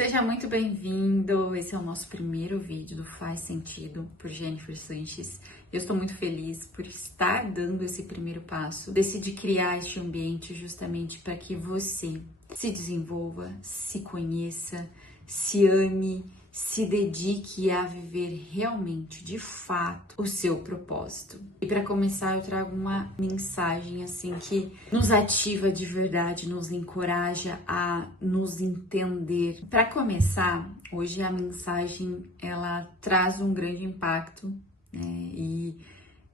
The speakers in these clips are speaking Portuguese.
Seja muito bem-vindo! Esse é o nosso primeiro vídeo do Faz Sentido por Jennifer Sanches. Eu estou muito feliz por estar dando esse primeiro passo. Decidi criar este ambiente justamente para que você se desenvolva, se conheça, se ame, se dedique a viver realmente, de fato, o seu propósito. E para começar, eu trago uma mensagem assim que nos ativa de verdade, nos encoraja a nos entender. Para começar, hoje a mensagem ela traz um grande impacto, né? E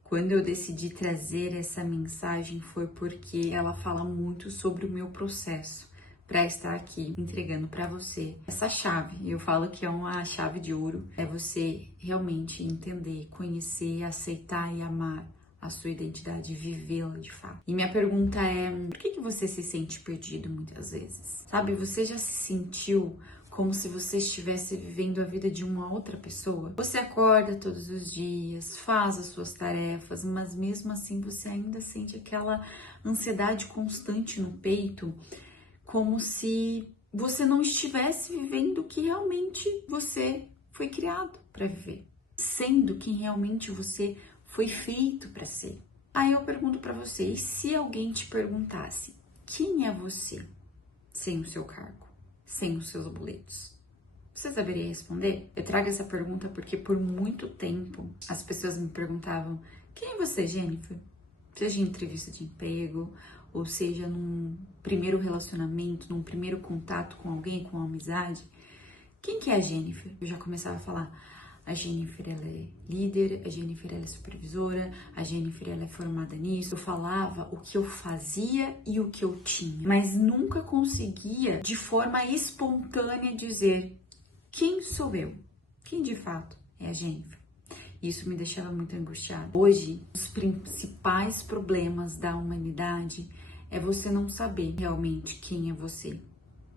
quando eu decidi trazer essa mensagem foi porque ela fala muito sobre o meu processo para estar aqui entregando para você essa chave. Eu falo que é uma chave de ouro, é você realmente entender, conhecer, aceitar e amar a sua identidade e vivê-la de fato. E minha pergunta é, por que você se sente perdido muitas vezes? Sabe, você já se sentiu como se você estivesse vivendo a vida de uma outra pessoa? Você acorda todos os dias, faz as suas tarefas, mas mesmo assim você ainda sente aquela ansiedade constante no peito, como se você não estivesse vivendo o que realmente você foi criado para viver, sendo quem realmente você foi feito para ser. Aí eu pergunto para você, e se alguém te perguntasse, quem é você sem o seu cargo, sem os seus boletos? Você saberia responder? Eu trago essa pergunta porque por muito tempo as pessoas me perguntavam, quem é você, Jennifer? Seja em entrevista de emprego, ou seja num primeiro relacionamento, num primeiro contato com alguém, com uma amizade. Quem que é a Jennifer? Eu já começava a falar, a Jennifer ela é líder, a Jennifer ela é supervisora, a Jennifer ela é formada nisso. Eu falava o que eu fazia e o que eu tinha, mas nunca conseguia de forma espontânea dizer quem sou eu, quem de fato é a Jennifer. Isso me deixava muito angustiada. Hoje, os principais problemas da humanidade é você não saber realmente quem é você,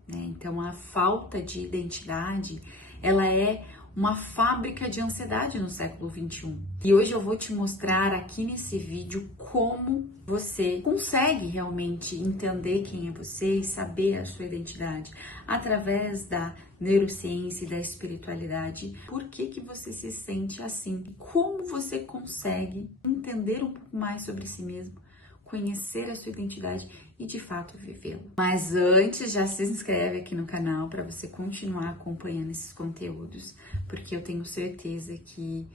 né? Então, a falta de identidade, ela é uma fábrica de ansiedade no século 21. E hoje eu vou te mostrar aqui nesse vídeo como você consegue realmente entender quem é você e saber a sua identidade através da neurociência e da espiritualidade. Por que você se sente assim? Como você consegue entender um pouco mais sobre si mesmo, conhecer a sua identidade e de fato vivê-la. Mas antes, já se inscreve aqui no canal para você continuar acompanhando esses conteúdos, porque eu tenho certeza que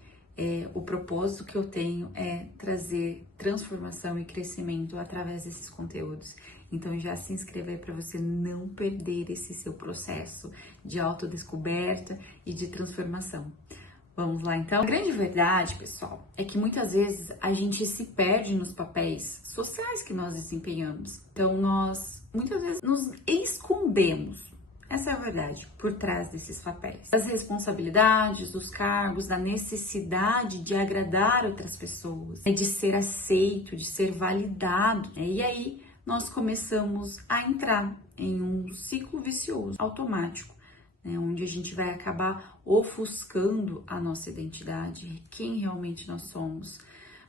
o propósito que eu tenho é trazer transformação e crescimento através desses conteúdos. Então já se inscreve aí para você não perder esse seu processo de autodescoberta e de transformação. Vamos lá, então? A grande verdade, pessoal, é que muitas vezes a gente se perde nos papéis sociais que nós desempenhamos. Então, nós muitas vezes nos escondemos. Essa é a verdade, por trás desses papéis. Das responsabilidades, dos cargos, da necessidade de agradar outras pessoas, de ser aceito, de ser validado. E aí, nós começamos a entrar em um ciclo vicioso, automático, onde a gente vai acabar ofuscando a nossa identidade, quem realmente nós somos,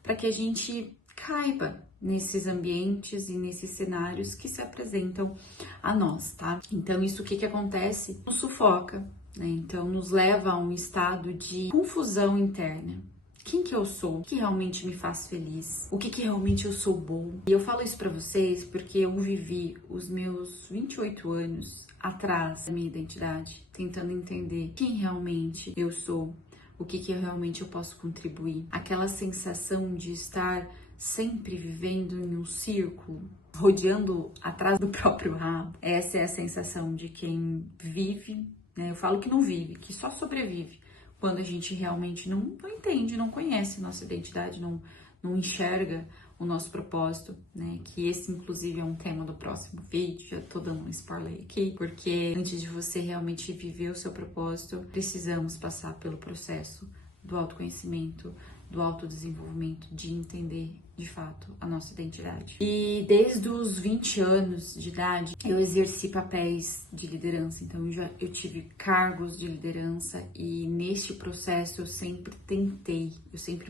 para que a gente caiba nesses ambientes e nesses cenários que se apresentam a nós, tá? Então, isso o que acontece? Nos sufoca, né? Então, nos leva a um estado de confusão interna. Quem que eu sou? O que realmente me faz feliz? O que realmente eu sou bom? E eu falo isso pra vocês porque eu vivi os meus 28 anos atrás da minha identidade, tentando entender quem realmente eu sou, o que realmente eu posso contribuir. Aquela sensação de estar sempre vivendo em um círculo, rodeando atrás do próprio rabo. Essa é a sensação de quem vive, né? Eu falo que não vive, que só sobrevive. Quando a gente realmente não entende, não conhece nossa identidade, não enxerga o nosso propósito, né? Que esse, inclusive, é um tema do próximo vídeo. Já tô dando um spoiler aqui, porque antes de você realmente viver o seu propósito, precisamos passar pelo processo do autoconhecimento, do autodesenvolvimento, de entender de fato a nossa identidade. E desde os 20 anos de idade, eu exerci papéis de liderança, então eu tive cargos de liderança e neste processo eu sempre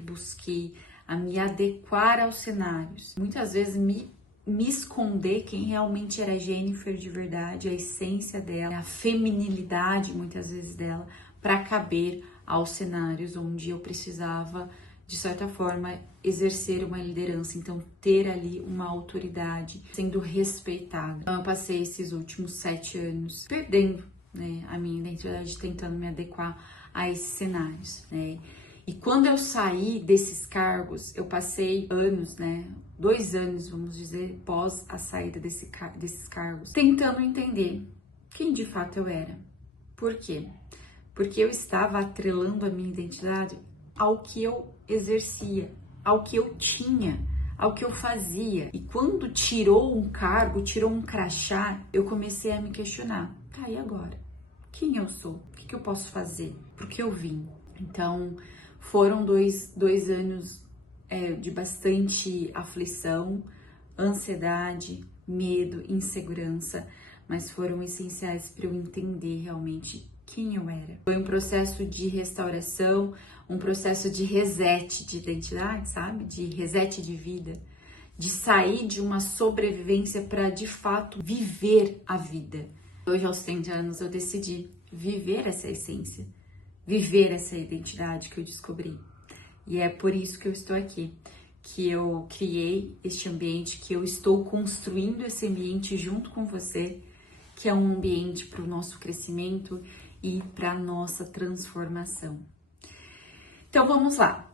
busquei a me adequar aos cenários. Muitas vezes me me esconder quem realmente era a Jennifer de verdade, a essência dela, a feminilidade muitas vezes dela, para caber aos cenários onde eu precisava, de certa forma, exercer uma liderança, então ter ali uma autoridade sendo respeitada. Então eu passei esses últimos 7 anos perdendo, né, a minha identidade, tentando me adequar a esses cenários, né? E quando eu saí desses cargos, eu passei anos, né, 2 anos, vamos dizer, pós a saída desses cargos, tentando entender quem de fato eu era. Por quê? Porque eu estava atrelando a minha identidade ao que eu exercia, ao que eu tinha, ao que eu fazia. E quando tirou um cargo, tirou um crachá, eu comecei a me questionar. Tá, e agora? Quem eu sou? O que eu posso fazer? Por que eu vim? Então, foram dois anos de bastante aflição, ansiedade, medo, insegurança, mas foram essenciais para eu entender realmente quem eu era. Foi um processo de restauração, um processo de reset de identidade, sabe? De reset de vida, de sair de uma sobrevivência para de fato viver a vida. Hoje, aos 30 anos, eu decidi viver essa essência, viver essa identidade que eu descobri. E é por isso que eu estou aqui, que eu criei este ambiente, que eu estou construindo esse ambiente junto com você, que é um ambiente para o nosso crescimento e para a nossa transformação. Então vamos lá.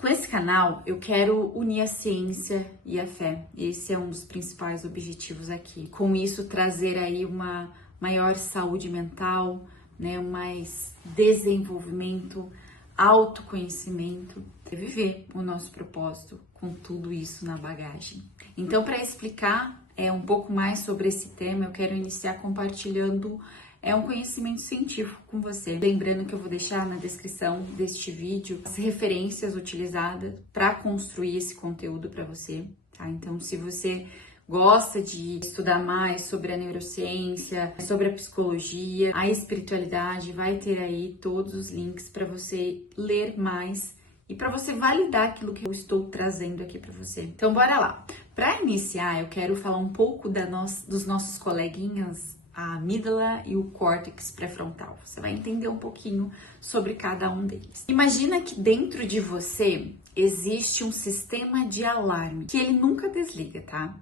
Com esse canal eu quero unir a ciência e a fé. Esse é um dos principais objetivos aqui. Com isso trazer aí uma maior saúde mental, né, mais desenvolvimento, autoconhecimento, e viver o nosso propósito com tudo isso na bagagem. Então, para explicar um pouco mais sobre esse tema, eu quero iniciar compartilhando um conhecimento científico com você. Lembrando que eu vou deixar na descrição deste vídeo as referências utilizadas para construir esse conteúdo para você, tá? Então, se você gosta de estudar mais sobre a neurociência, sobre a psicologia, a espiritualidade, vai ter aí todos os links para você ler mais e para você validar aquilo que eu estou trazendo aqui para você. Então, bora lá. Para iniciar, eu quero falar um pouco dos nossos coleguinhas, a amígdala e o córtex pré-frontal. Você vai entender um pouquinho sobre cada um deles. Imagina que dentro de você existe um sistema de alarme que ele nunca desliga, tá?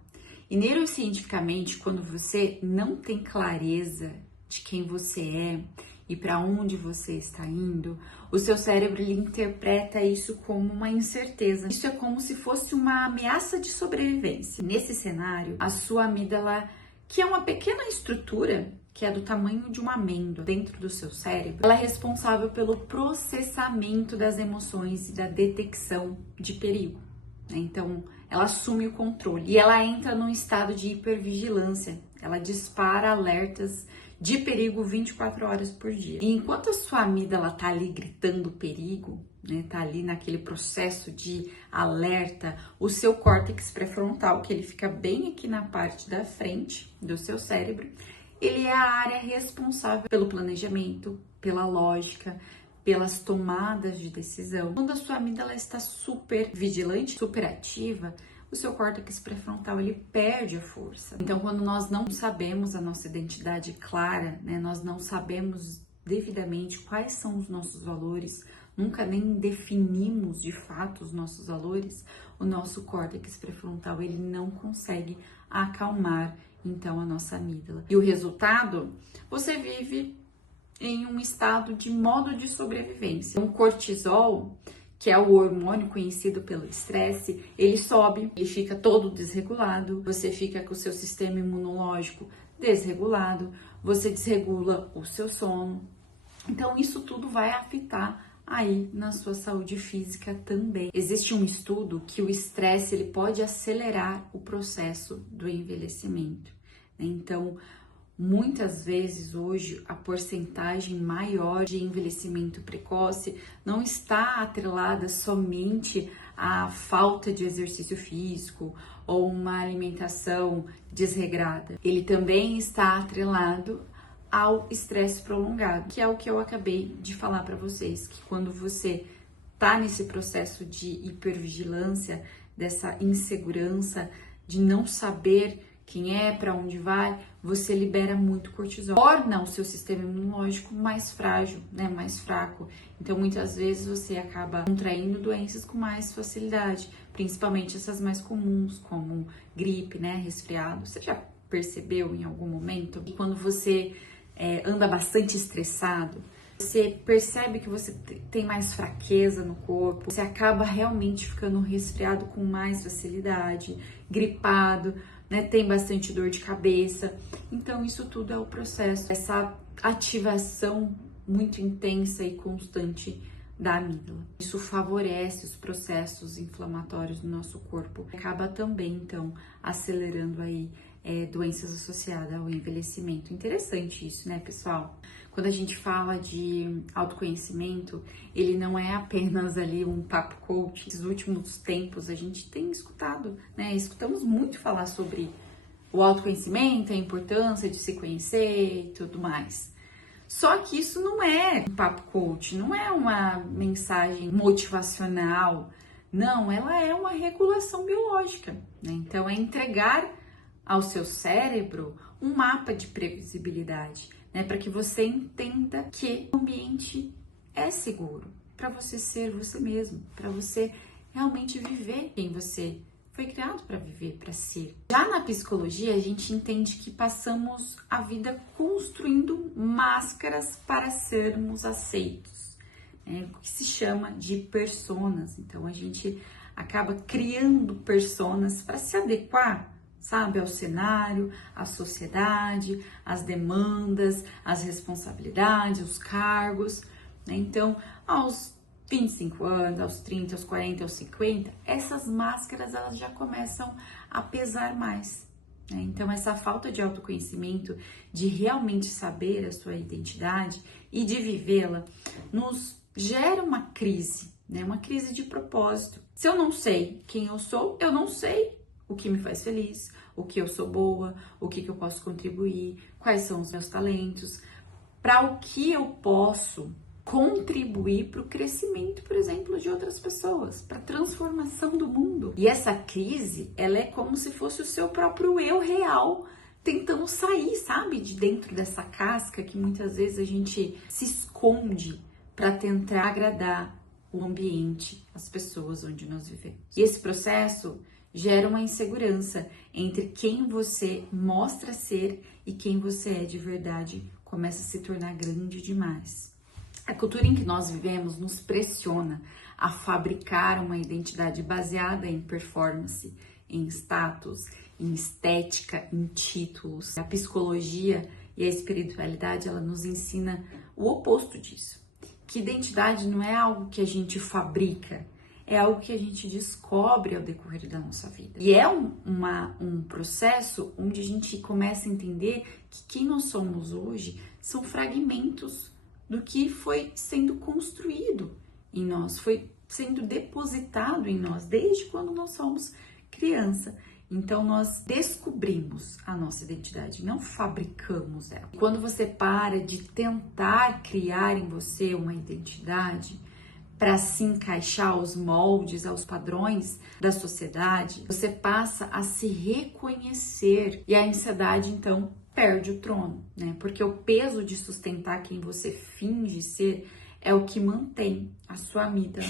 E neurocientificamente, quando você não tem clareza de quem você é e para onde você está indo, o seu cérebro ele interpreta isso como uma incerteza. Isso é como se fosse uma ameaça de sobrevivência. Nesse cenário, a sua amígdala, que é uma pequena estrutura que é do tamanho de uma amêndoa dentro do seu cérebro, ela é responsável pelo processamento das emoções e da detecção de perigo, né? Então, ela assume o controle e ela entra num estado de hipervigilância. Ela dispara alertas de perigo 24 horas por dia. E enquanto a sua amígdala tá ali gritando perigo, né, tá ali naquele processo de alerta, o seu córtex pré-frontal, que ele fica bem aqui na parte da frente do seu cérebro, ele é a área responsável pelo planejamento, pela lógica, pelas tomadas de decisão. Quando a sua amígdala está super vigilante, super ativa, o seu córtex pré-frontal ele perde a força. Então, quando nós não sabemos a nossa identidade clara, né, nós não sabemos devidamente quais são os nossos valores, nunca nem definimos de fato os nossos valores, o nosso córtex pré-frontal ele não consegue acalmar então a nossa amígdala. E o resultado, você vive em um estado de modo de sobrevivência. O cortisol, que é o hormônio conhecido pelo estresse, ele sobe, ele fica todo desregulado, você fica com o seu sistema imunológico desregulado, você desregula o seu sono. Então, isso tudo vai afetar aí na sua saúde física também. Existe um estudo que o estresse ele pode acelerar o processo do envelhecimento, né? Então, muitas vezes hoje a porcentagem maior de envelhecimento precoce não está atrelada somente à falta de exercício físico ou uma alimentação desregrada. Ele também está atrelado ao estresse prolongado, que é o que eu acabei de falar para vocês, que quando você tá nesse processo de hipervigilância, dessa insegurança, de não saber quem é, para onde vai, você libera muito cortisol. Torna o seu sistema imunológico mais frágil, né, mais fraco. Então, muitas vezes você acaba contraindo doenças com mais facilidade, principalmente essas mais comuns, como gripe, né, resfriado. Você já percebeu em algum momento que quando você anda bastante estressado, você percebe que você tem mais fraqueza no corpo, você acaba realmente ficando resfriado com mais facilidade, gripado, né? Tem bastante dor de cabeça. Então, isso tudo é o processo, essa ativação muito intensa e constante da amígdala. Isso favorece os processos inflamatórios do nosso corpo. Acaba também, então, acelerando aí doenças associadas ao envelhecimento. Interessante isso, né, pessoal? Quando a gente fala de autoconhecimento, ele não é apenas ali um papo coach. Nesses últimos tempos a gente tem escutado, né? Escutamos muito falar sobre o autoconhecimento, a importância de se conhecer e tudo mais. Só que isso não é um papo coach, não é uma mensagem motivacional. Não, ela é uma regulação biológica, né? Então é entregar ao seu cérebro um mapa de previsibilidade, né, para que você entenda que o ambiente é seguro para você ser você mesmo, para você realmente viver quem você foi criado para viver, para ser. Já na psicologia, a gente entende que passamos a vida construindo máscaras para sermos aceitos, né, o que se chama de personas. Então, a gente acaba criando personas para se adequar, sabe, ao cenário, à sociedade, às demandas, às responsabilidades, os cargos, né? Então, aos 25 anos, aos 30, aos 40, aos 50, essas máscaras elas já começam a pesar mais, né? Então, essa falta de autoconhecimento, de realmente saber a sua identidade e de vivê-la, nos gera uma crise, né? Uma crise de propósito. Se eu não sei quem eu sou, eu não sei o que me faz feliz, o que eu sou boa, o que eu posso contribuir, quais são os meus talentos, para o que eu posso contribuir para o crescimento, por exemplo, de outras pessoas, para a transformação do mundo. E essa crise, ela é como se fosse o seu próprio eu real tentando sair, sabe, de dentro dessa casca que muitas vezes a gente se esconde para tentar agradar o ambiente, as pessoas onde nós vivemos. E esse processo gera uma insegurança entre quem você mostra ser e quem você é de verdade, começa a se tornar grande demais. A cultura em que nós vivemos nos pressiona a fabricar uma identidade baseada em performance, em status, em estética, em títulos. A psicologia e a espiritualidade, ela nos ensina o oposto disso. Que identidade não é algo que a gente fabrica, é algo que a gente descobre ao decorrer da nossa vida. E é um processo onde a gente começa a entender que quem nós somos hoje são fragmentos do que foi sendo construído em nós, foi sendo depositado em nós desde quando nós somos criança. Então, nós descobrimos a nossa identidade, não fabricamos ela. Quando você para de tentar criar em você uma identidade para se encaixar aos moldes, aos padrões da sociedade, você passa a se reconhecer e a ansiedade, então, perde o trono, né? Porque o peso de sustentar quem você finge ser é o que mantém a sua amígdala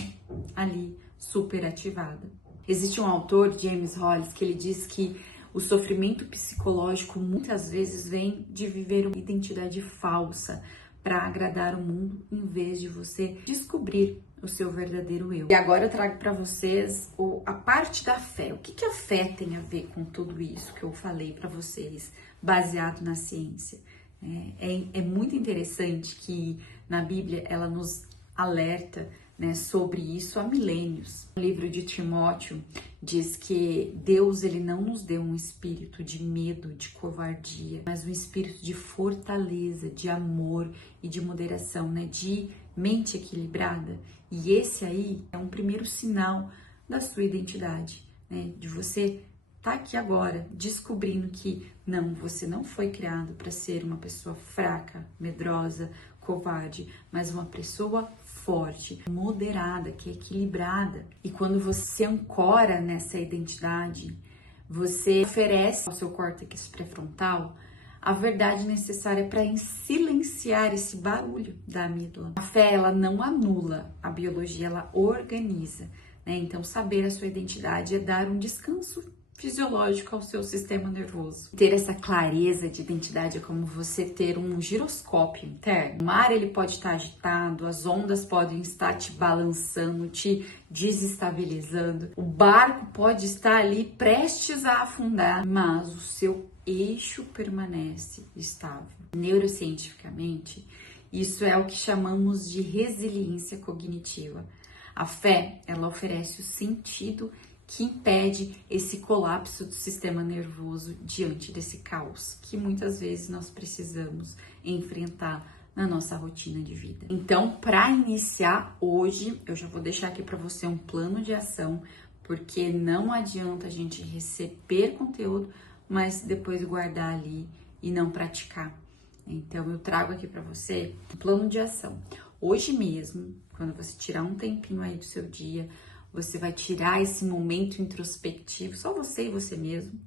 ali superativada. Existe um autor, James Hollis, que ele diz que o sofrimento psicológico muitas vezes vem de viver uma identidade falsa para agradar o mundo, em vez de você descobrir o seu verdadeiro eu. E agora eu trago para vocês a parte da fé. O que a fé tem a ver com tudo isso que eu falei para vocês, baseado na ciência? É muito interessante que na Bíblia ela nos alerta, né, sobre isso há milênios. O livro de Timóteo diz que Deus ele não nos deu um espírito de medo, de covardia, mas um espírito de fortaleza, de amor e de moderação, né, de mente equilibrada. E esse aí é um primeiro sinal da sua identidade, né, de você estar aqui agora descobrindo que não, você não foi criado para ser uma pessoa fraca, medrosa, covarde, mas uma pessoa forte, moderada, que é equilibrada. E quando você ancora nessa identidade, Você oferece ao seu córtex pré-frontal a verdade necessária para silenciar esse barulho da amígdala. A fé, ela não anula a biologia, ela organiza, né? Então, saber a sua identidade é dar um descanso fisiológico ao seu sistema nervoso. Ter essa clareza de identidade é como você ter um giroscópio interno. O mar, ele pode estar agitado, as ondas podem estar te balançando, te desestabilizando. O barco pode estar ali prestes a afundar, mas o seu eixo permanece estável. Neurocientificamente, isso é o que chamamos de resiliência cognitiva. A fé, ela oferece o sentido que impede esse colapso do sistema nervoso diante desse caos que muitas vezes nós precisamos enfrentar na nossa rotina de vida. Então, para iniciar hoje, eu já vou deixar aqui para você um plano de ação, porque não adianta a gente receber conteúdo, mas depois guardar ali e não praticar. Então, eu trago aqui para você um plano de ação. Hoje mesmo, quando você tirar um tempinho aí do seu dia, você vai tirar esse momento introspectivo, só você e você mesmo,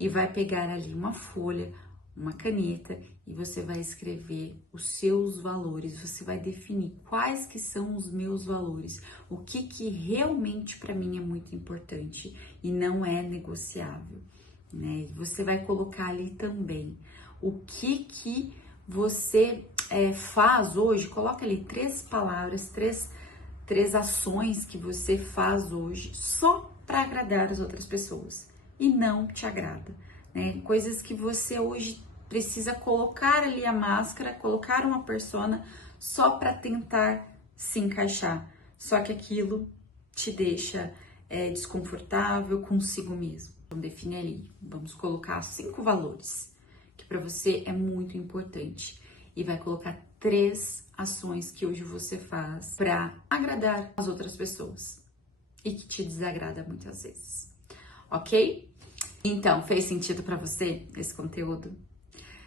e vai pegar ali uma folha, uma caneta, e você vai escrever os seus valores, você vai definir quais que são os meus valores, o que realmente para mim é muito importante e não é negociável, né? E você vai colocar ali também o que você faz hoje, coloca ali 3 palavras, três ações que você faz hoje só para agradar as outras pessoas e não te agrada, né? Coisas que você hoje precisa colocar ali a máscara, colocar uma persona só para tentar se encaixar, só que aquilo te deixa desconfortável consigo mesmo. Então define ali, vamos colocar 5 valores que para você é muito importante e vai colocar 3 ações que hoje você faz para agradar as outras pessoas e que te desagrada muitas vezes, ok? Então, fez sentido para você esse conteúdo?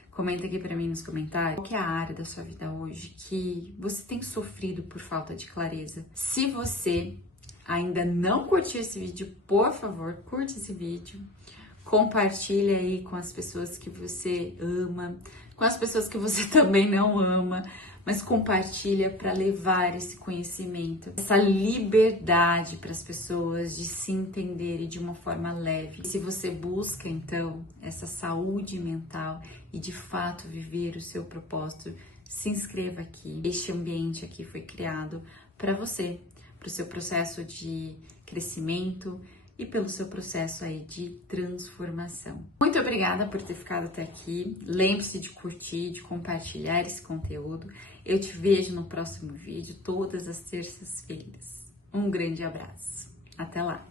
Comenta aqui para mim nos comentários qual que é a área da sua vida hoje que você tem sofrido por falta de clareza. Se você ainda não curtiu esse vídeo, por favor, curte esse vídeo, compartilha aí com as pessoas que você ama, com as pessoas que você também não ama, mas compartilha para levar esse conhecimento, essa liberdade para as pessoas de se entenderem de uma forma leve. E se você busca, então, essa saúde mental e de fato viver o seu propósito, se inscreva aqui. Este ambiente aqui foi criado para você, para o seu processo de crescimento e pelo seu processo aí de transformação. Muito obrigada por ter ficado até aqui. Lembre-se de curtir, de compartilhar esse conteúdo. Eu te vejo no próximo vídeo, todas as terças-feiras. Um grande abraço. Até lá!